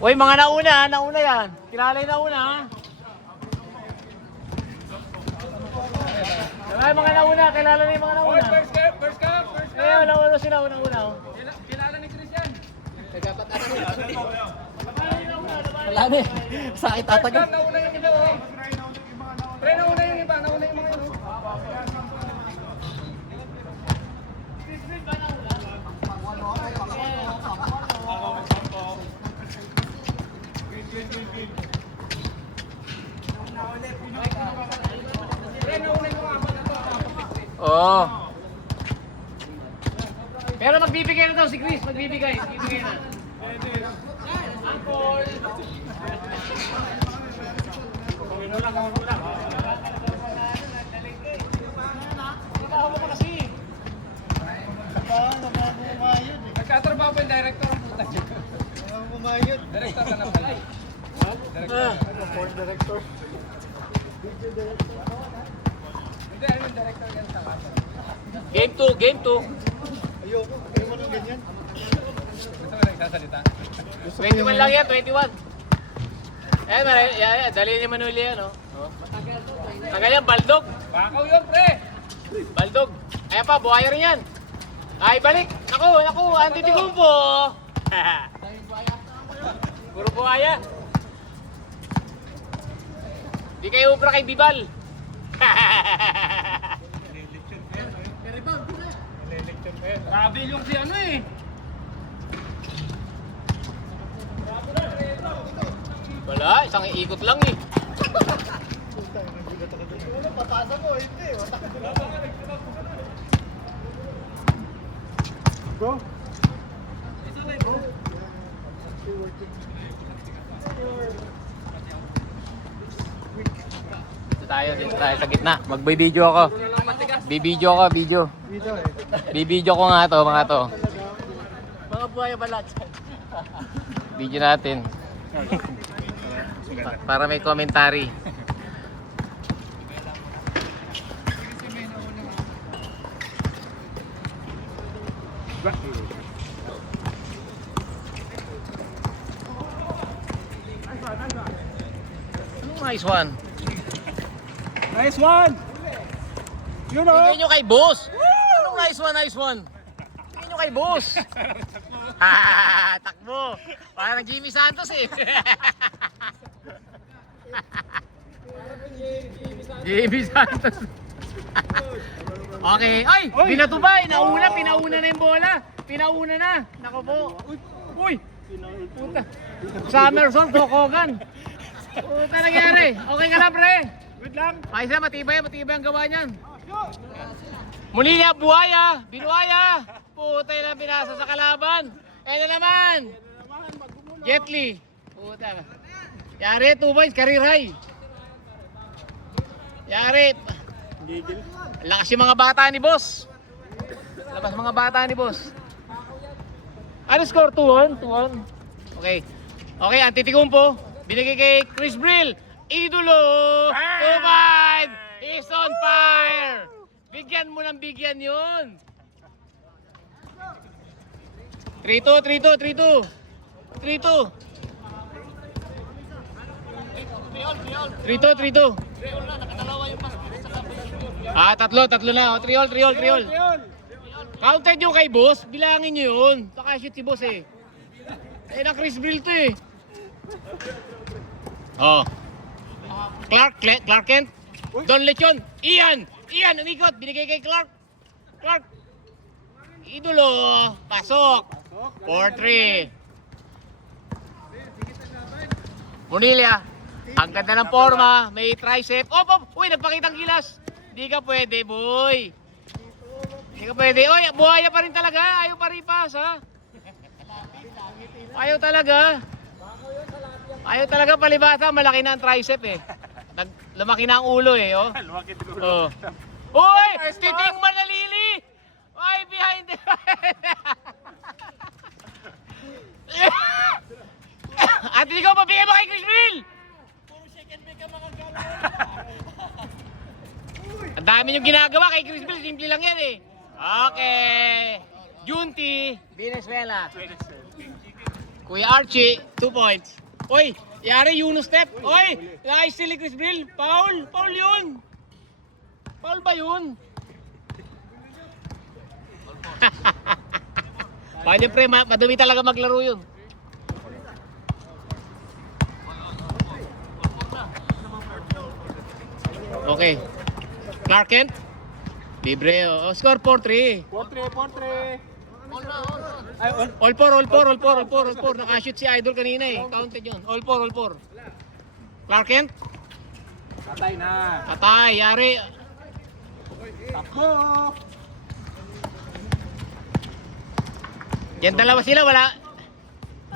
Uy, mga nauna yan. Kilala yung nauna, ha? Ay, mga nauna, kilala na yung mga nauna. First cup. Eh, wala sila, una-una, oh. Kilala ni Christian. Wala na eh. Sakit tatagal. Nauna yung iba, oh. Pre, nauna yung iba, nauna yung mga yun, oh. Pre, nauna yung mga apat na to. Oo. Pero magbibigay na daw si Chris, magbibigay na. Uncle! Trabaho mo kasi. Nagkatrabaho pa yung director ang puta. Director ka na pala. Director. Hindi, ano yung director yan sa kaso? Game 2, game 2. Ayoko. Ayaw mo nang ganyan. Gusto mo nagsasalita? 21 lang yan, 21. Dali ni Manuli yan, oh. Tagal yan, Baldog. Bakaw yun, pre! Baldog. Ayan pa, buhaya rin yan. Ay, balik. Naku, Antetokounmpo. Puro buhaya. Di kayo ubra kay Bibal. Grabe yung si ano eh. Wala, isang iikot lang eh. Papasa mo, hindi. Bro. Dito tayo sa gitna. Mag-video ako. Video. Bibidyo ko nga to, mga to. Mga buhaya balat. Video natin. Para may commentary. Nice one. Nice one! You know? Bigay nyo kay boss. Anong nice one? Bigay nyo kay boss. Takbo. Parang Jimmy Santos eh. Jimmy Santos. Okay. Ay! Binato ba? Pinauna na yung bola. Pinauna na. Nako po. Uy! Puta. Summerson, Tokogan. Puta nangyari. Okay ka lang, pre. Good lang. Ayos na, matibay ang gawa niyan. Munila, buhaya, binuhaya. Puta yun ang binasa sa kalaban. Ayan na naman. Jet Li. Puta. Yari, 2 points, career high. Yari. Lakas yung mga bata ni boss. Labas mga bata ni boss. Ano score? 2-1? 2-1. Okay. Okay, Antetokounmpo. Binigay kay Chris Brill. Idolo! 2-5! He's on fire! Bigyan mo ng bigyan yun! 3-2. 3-2. Ah, tatlo na. 3-all. Counted yung kay boss, bilangin nyo yun. Nakashoot si boss eh. Eh na Chris Brill to eh. Oh. Clark Kent. Don Lechon. Ian, umikot. Binigay kay Clark. Idolo. Pasok. 4-3. Munilia. Ang ganda ng forma. May tricep. Uy, nagpakitang gilas. Di ka pwede, boy. Di ka pwede. Uy, buhaya pa rin talaga. Ayaw pa rin pass, ha? Ayaw talaga palibasa. Malaki na ang tricep eh. Lumaki na ang ulo eh, oh. Lumaki din ulo. Uy! Titing Manalili! Ay, behind the... At hindi ko mabigay mo kay Chris Brill! Puro second pick ang mga Ang dami niyong ginagawa kay Chris Brill. Simple lang yan eh. Okay. Junti. Venezuela. Kuya Archie, 2 points. Oy, yari Yunus step. Oy, nice steal ni Chris Brill. Foul, foul yun. Foul ba yun? Pwede pre, madumi talaga maglaro yun. Okay. Clark Kent. Libre. Oh. Score 4-3. 4-3. All 4. Nakashoot si Idol kanina eh. Counted yun. All 4. Clark Kent. Patay na. Patay. Yari. Takbo. Yan dalawa sila. Wala.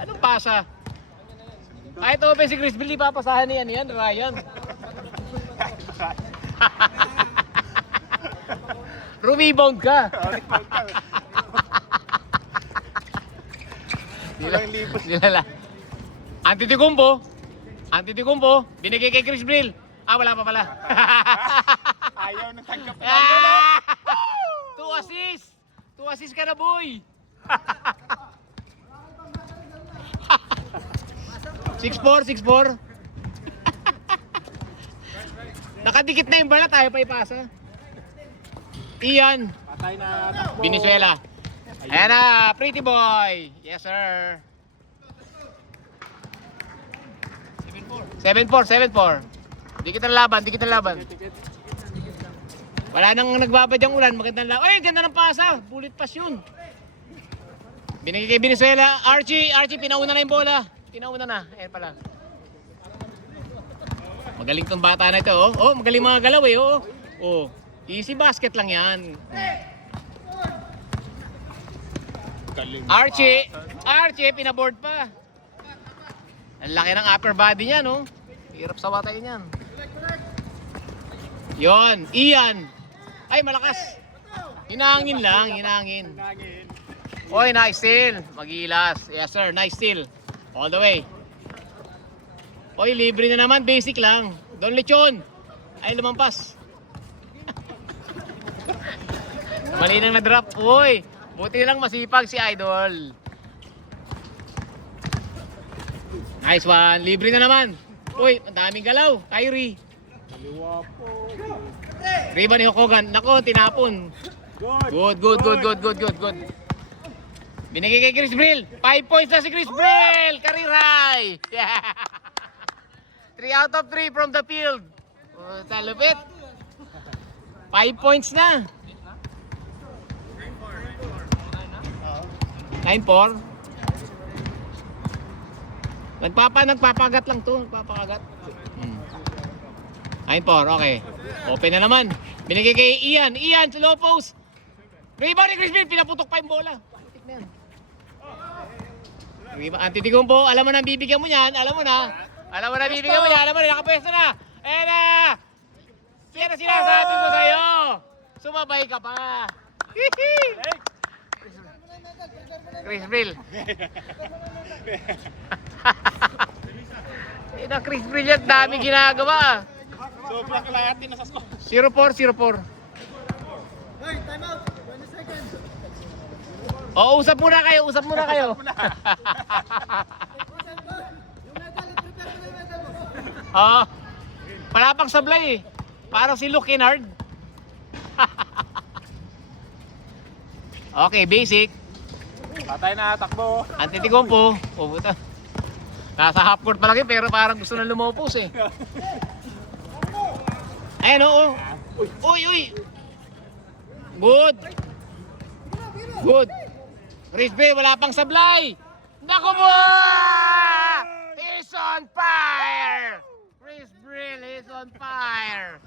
Anong pasa? Kahit open si Chris Bill, di papasahan niyan yan. Ryan. Rebound ka. Dilala. Antetokounmpo. Binigay kay Chris Brill. Ah, wala pa pala. Ayaw na tanggap na. 2 assists. 2 assists ka na, boy. 6-4. Nakadikit na yung bala, tayo pa ipasa. Ian. Patay na. Takbo. Venezuela. Ayan na, pretty boy. Yes, sir. 7-4. Di kita laban. Wala nang nagbabadyang ulan, magandang laban. Ay, ganda ng pasa. Bullet pass yun. Binigay kay Venezuela. Archie, pinauna na yung bola. Pinauna na. Ayan pala. Magaling tong bata na ito, oh. Oh, magaling mga galaw eh, oh. Oh. Easy basket lang yan. Archie, pinaboard pa. Ang laki ng upper body niya, no? Hirap sa watay niyan. Yon, Ian. Ay, malakas. Hinangin lang. Oy, nice steal. Magilas. Yes, sir. Nice steal. All the way. Oy, libre na naman. Basic lang. Don Lechon. Ay, lumampas. Mali nang na-drop. Uy, buti lang masipag si Idol. Nice one. Libre na naman. Uy, ang daming galaw. Kyrie. Kaliwa po. Riba ni Hokogan. Nako, tinapon. Good. Binigay kay Chris Brill. 5 points na si Chris Brill. Career high. 3 out of 3 from the field. Oh, talupit. 5 points na. 9-4. Nagpapagat lang to. Nagpapakagat. 9-4. Okay. Open na naman. Binigay kay Ian. Sa low post. Rebound ni Chris Brill. Pinaputok pa yung bola. Tik na yan. Antetokounmpo. Alam mo na bibigyan mo yan. Alam mo na bibigyan mo yan. Alam mo na. Nakapwesto na. Ayan na. Yan na sinasabi ko sa'yo. Sumabay ka pa. Chris Brill. Chris Brill yan. Dami ginagawa. Sobrang kalahati na sa score. 0-4. Hey, time out. 20 seconds. O, usap muna kayo. Yung medal, prepare mo na yung medal mo. Oo. Wala pang sablay eh. Parang si Luke Kennard. Okay, basic. Patay na. Takbo. Antetokounmpo. Oh, puta. Nasa half court pa lang yun, pero parang gusto na lumopos eh. Ayan, oo. Uy. Good. Chris Brill, wala pang sablay. Naku mo! He's on fire! Chris Brill is on fire.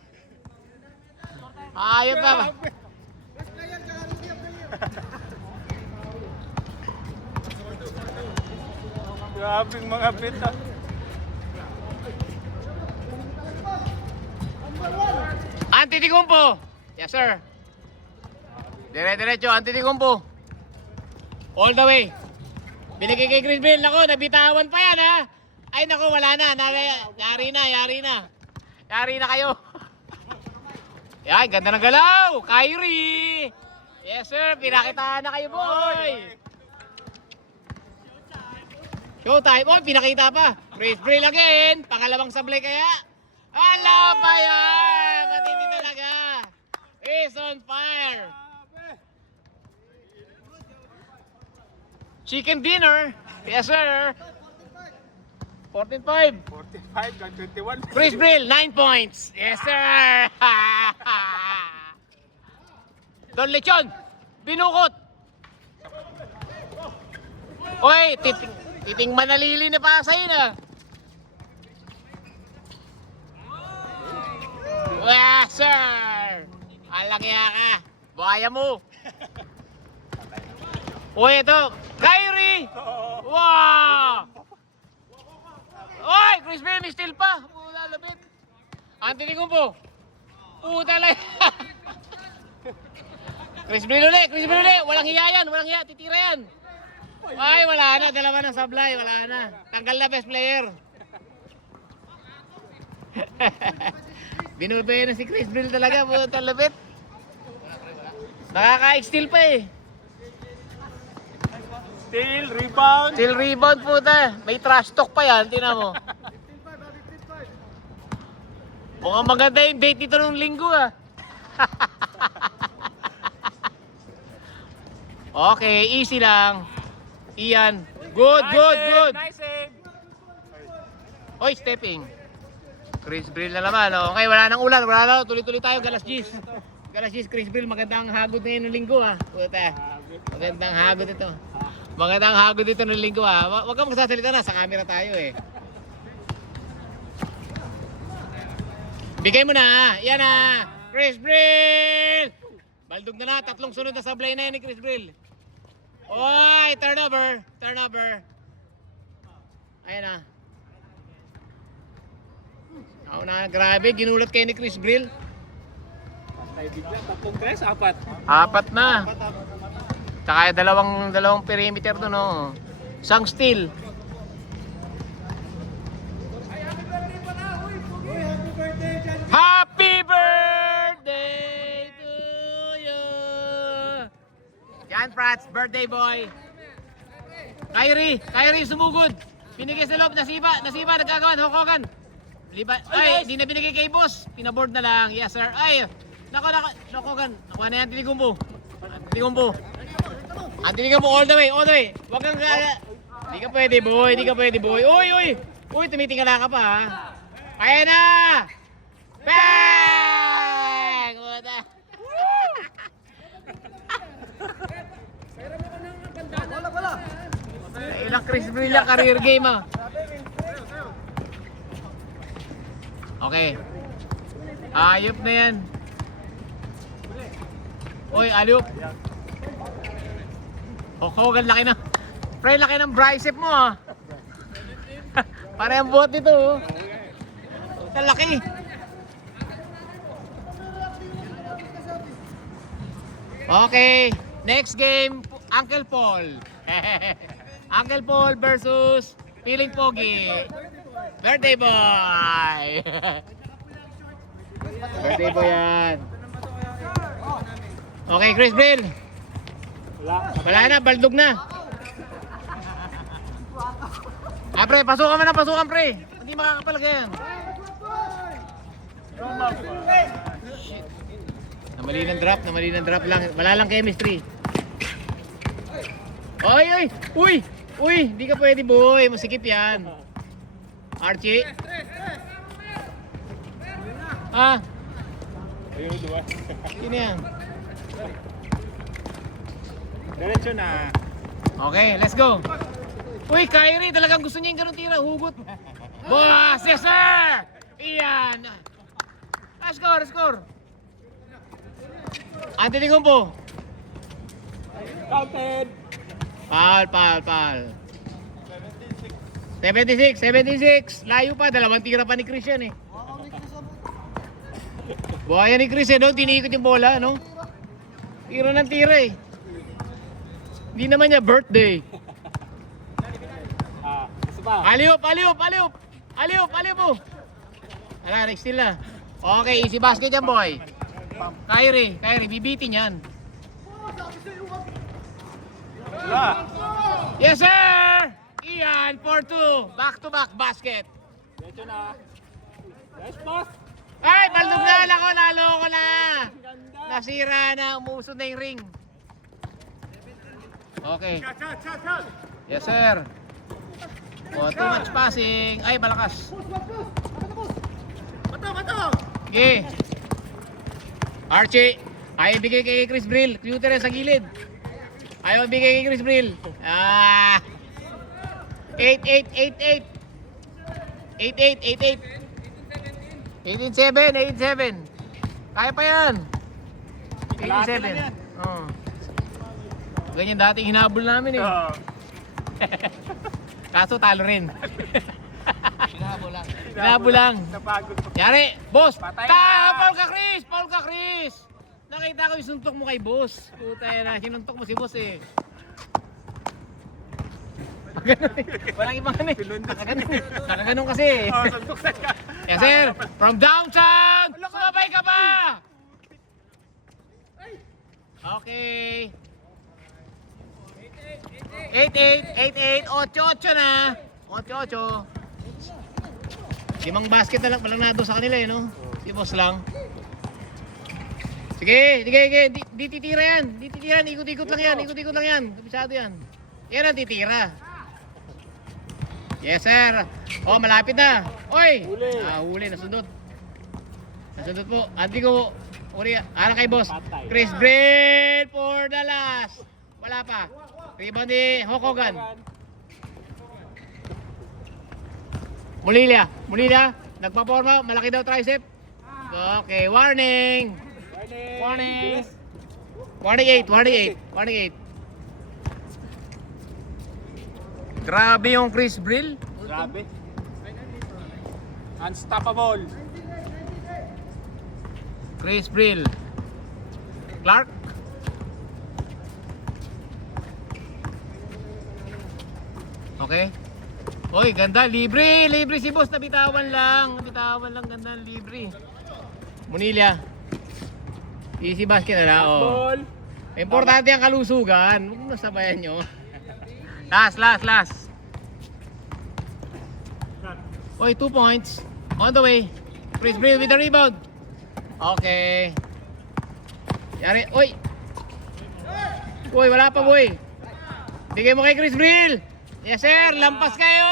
Ayop na ba? Grabing mga pita. Antetokounmpo. Yes, sir. Dire-diretso, Antetokounmpo. All the way. Binigay kay Chris Brill. Nako, nabitawan pa yan, ha? Ay, nako, wala na. Yari na kayo. Yan, ganda ng galaw. Kyrie. Yes, sir. Pinakitaan na kayo, boy. Showtime. Oh, pinakita pa. Chris Brill again. Pangalawang sablay kaya. Ala ba yan? Matindi talaga. Is on fire. Chicken dinner. Yes, sir. 14-5. 45 and 21. Chris Brill, 9 points. Yes, sir. Don Lechon, binukot. Oy, titing manalili na pa sa'yo na. Yes, sir. Alakya ka. Buhaya mo. Oy, ito. Kyrie. Wow. Oy, Chris Brill, may steal pa. Puta, lapit. Anthony Kumpo. Puta lang. Chris Brill ulit. Walang hiya yan. Titira yan. Ay, wala na. Dalawa ng sablay. Wala na. Tanggal na best player. Binubay na si Chris Brill talaga. Puta, lapit. Nakaka-steal pa eh. Steal rebound puta. May trash talk pa yan. Tingnan mo. Mukhang maganda yung date dito nung linggo ah. Okay, easy lang. Ian. Good. Nice save. Oy, stepping. Chris Brill na naman. Oh. Okay, wala nang ulan. Tuloy-tuloy tayo. Galas G's, Chris Brill. Magandang hagod ngayon ng linggo ah. Puta. Magandang hagod ito. Magandang hagod dito ng linggo ah. Huwag kang magsasalita na. Sa camera tayo eh. Bigay mo na. Yan na. Chris Brill. Baldog na 3 sunod na sablay na yan ni Chris Brill. Oy, turnover. Ayan na. Ako na, grabe. Ginulat kayo ni Chris Brill. Ay, bigla. 3 tres, 4. 4 na. Tsaka dalawang perimeter doon, oh. Isang steal. Happy birthday to you! Yan, Prats, birthday boy. Kyrie, sumugod. Binigay sa loob, nasiba, nagkagawan, hokokan. Ay, di na binigay kay boss. Pinaboard na lang, yes sir. Ay, nako, hokokan. Nakuha na yan, Tiligumbo all the way. Huwag kang Di ka pwede boy. Uy, tumitingala ka pa ha. Ayan na! Bang! Puta. Ilang Chris Brill yung career game ah. Okay. Ayop na yan. Uy, aliyop. Hogan, laki na. Pre, laki ng bicep mo ah. Para yung buhat nito oh. Laki. Okay, next game, Uncle Paul. Uncle Paul versus Feeling Pogi. Birthday boy. Birthday boy yan. Okay, Chris Brill. Wala na, baldog na. Pre, pasukan pre. Hindi makakapalaga yan. Shit. Namali ng drop lang. Wala lang chemistry. Uy, hindi ka pwede boy. Masikip yan. Archie. Ayun, diba? Sino yan? Diretso na. Okay, let's go. Uy, Kyrie, talagang gusto niya yung ganun tira. Hugot. Boss, yes sir! Iyan. Score. Anthony Kumpo. Counted. Foul. 76. Layo pa, 2 tira pa ni Chris yan eh. Buhaya ni Chris eh, no? Tiniikot yung bola, no? Tira ng tira eh. Hindi naman niya birthday. Isa pa. Aliop po. Ala, next steal na. Okay, easy basket yan boy. Kyrie, bibitin yan. Wala. Yes sir! Ian, 4-2. Back-to-back basket. Diretso na. Yes, boss. Ay, baldugan ako. Nalo ko na. Nasira na. Umusod na yung ring. Okay. Yes, sir. Oh, too much passing. Ay, malakas. Okay. Archie. Ayaw bigay kay Chris Brill. Cuter sa gilid. Ayaw bigay kay Chris Brill. 8-8, 8-8. 8-8, 8-8. 18-7. Kaya pa yan. 18-7. Oh. Ganyan dating hinabol namin eh. Kaso talo rin. Hinabol lang. Napagod ko. Yari, boss! Patay na! Paul ka, Chris! Paul ka, Chris! Nakita ko yung suntok mo kay boss. Puta na, sinuntok mo si boss eh. Walang ibang ano eh. Nakaganon kasi eh. Suntok sa ka. Yes sir, from downtown! Sumabay ka ba? Okay. 8-8, 8-8, 8-8 na. 8-8. Limang basket na lang palanado sa kanila eh, no? Si boss lang. Sige. Di titira yan. Ikot-ikot lang yan. Kabisado yan. Yan ang titira. Yes, sir. Oh, malapit na. Oy! Huli. Nasundot. Nasundot po. Anti ko. Uri, kay boss. Chris Brill for the last. Wala pa. Rebound ni Hokogan. Mulila. Nagpaporma. Malaki daw tricep. Okay, warning. 8. Grabe yung Chris Brill. Grabe. Unstoppable. Chris Brill. Clark. Okay. Oy, ganda. Libre si boss. Nabitawan lang. Ganda. Libre. Munilya. Easy basket na lang. Oh. Ball. Importante ang kalusugan. Huwag mo nasabayan nyo. Last. Oy, 2 points. On the way. Chris Brill with the rebound. Okay. Yari. Oy, wala pa boy. Bigay mo kay Chris Brill. Yes sir, lampas kayo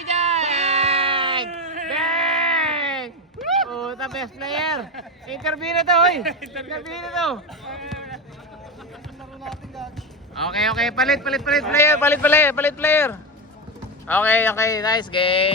dyan. Bang! Oh, the best player. Interview na to, oy. Interview na to. Okay. Palit player. Okay, nice game.